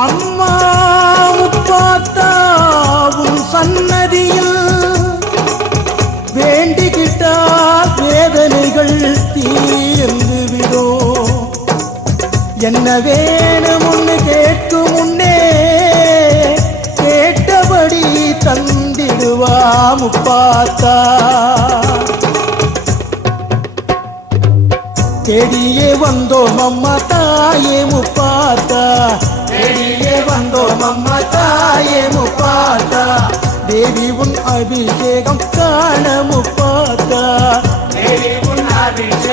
அம்மாவும் பார்த்தாவும் சன்னதியில் வேண்டிக்கிட்டா வேதனைகள் தீர்ந்து விடும். என்ன வேணும்னு கேட்கும் முன்னே கேட்டபடி தந்திடுவா முப்பாத்தா. தேடியே வந்தோம் அம்மா தாயே முப்பாத்தா. தேடியே வந்தோம் அம்மா தாயே முப்பாத்தா. தேவி உன் அபிஷேகம் காண முப்பாத்தா. தேவி உன் அபிஷேகம்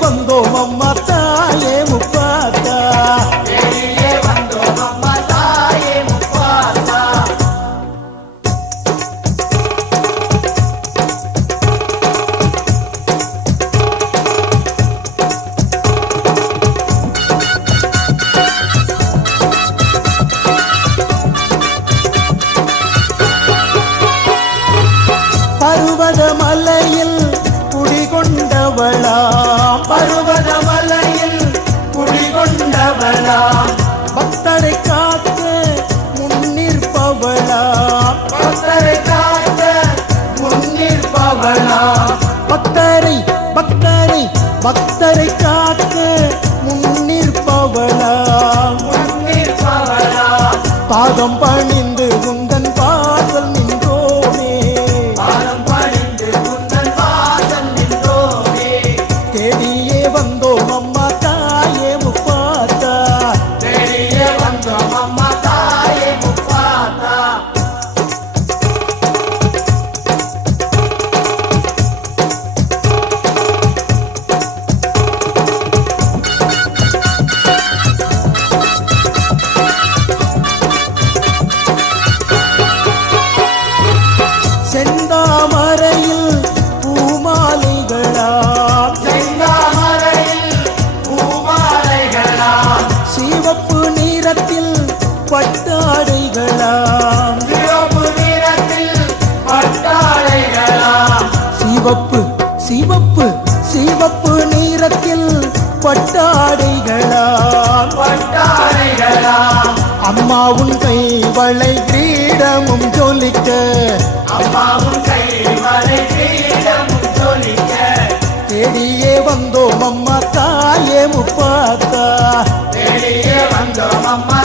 வந்தோம் அம்மா தாயே முப்பாத்தா. வெளியே வந்தோம் அம்மா நாம் பருவத மலையில் குடிகொண்டவளாம். பக்தரை காக்க முன்னிற்பவளாம். பக்தரை காக்க முன்னிற்பவளாம். பக்தரை பக்தரை பக்தரை காக்க முன்னிற்பவளாம். முன்னிற்பவளாம். பாதம் பணி சிவப்பு சிவப்பு சிவப்பு நிறத்தில் பட்டாடைகளாம். பட்டாளைகளாம் அம்மாவும் கை வளை கிரீடமும் ஜொலிக்க. அம்மாவும் கை மலை கிரீடமும் ஜொலிக்க. தேடியே வந்தோம் அம்மா தாயே முப்பாத்தா தேடியே வந்தோம் அம்மா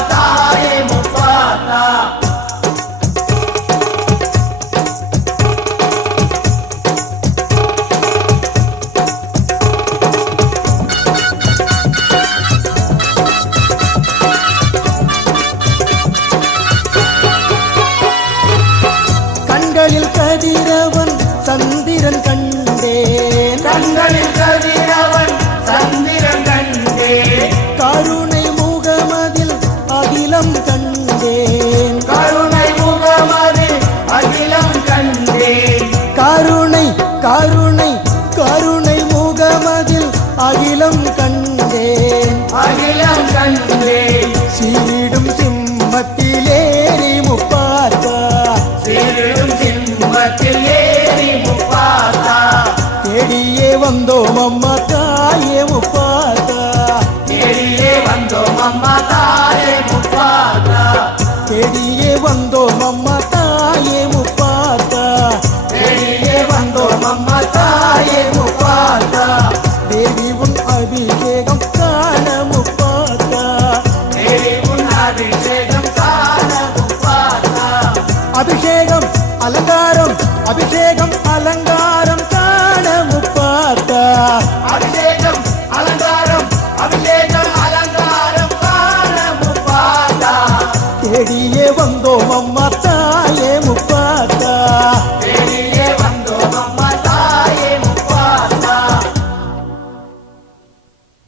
கண்டே சீடும் சிம்மத்திலேறி முப்பாத்தா சீடும் சிம்மத்திலேறி முப்பாத்தா தேடியே வந்தோம் அம்மா தாயே முப்பாத்தா தேடியே வந்தோம் அம்மா ఏ వందో మమ్మ తాయే ముప్ప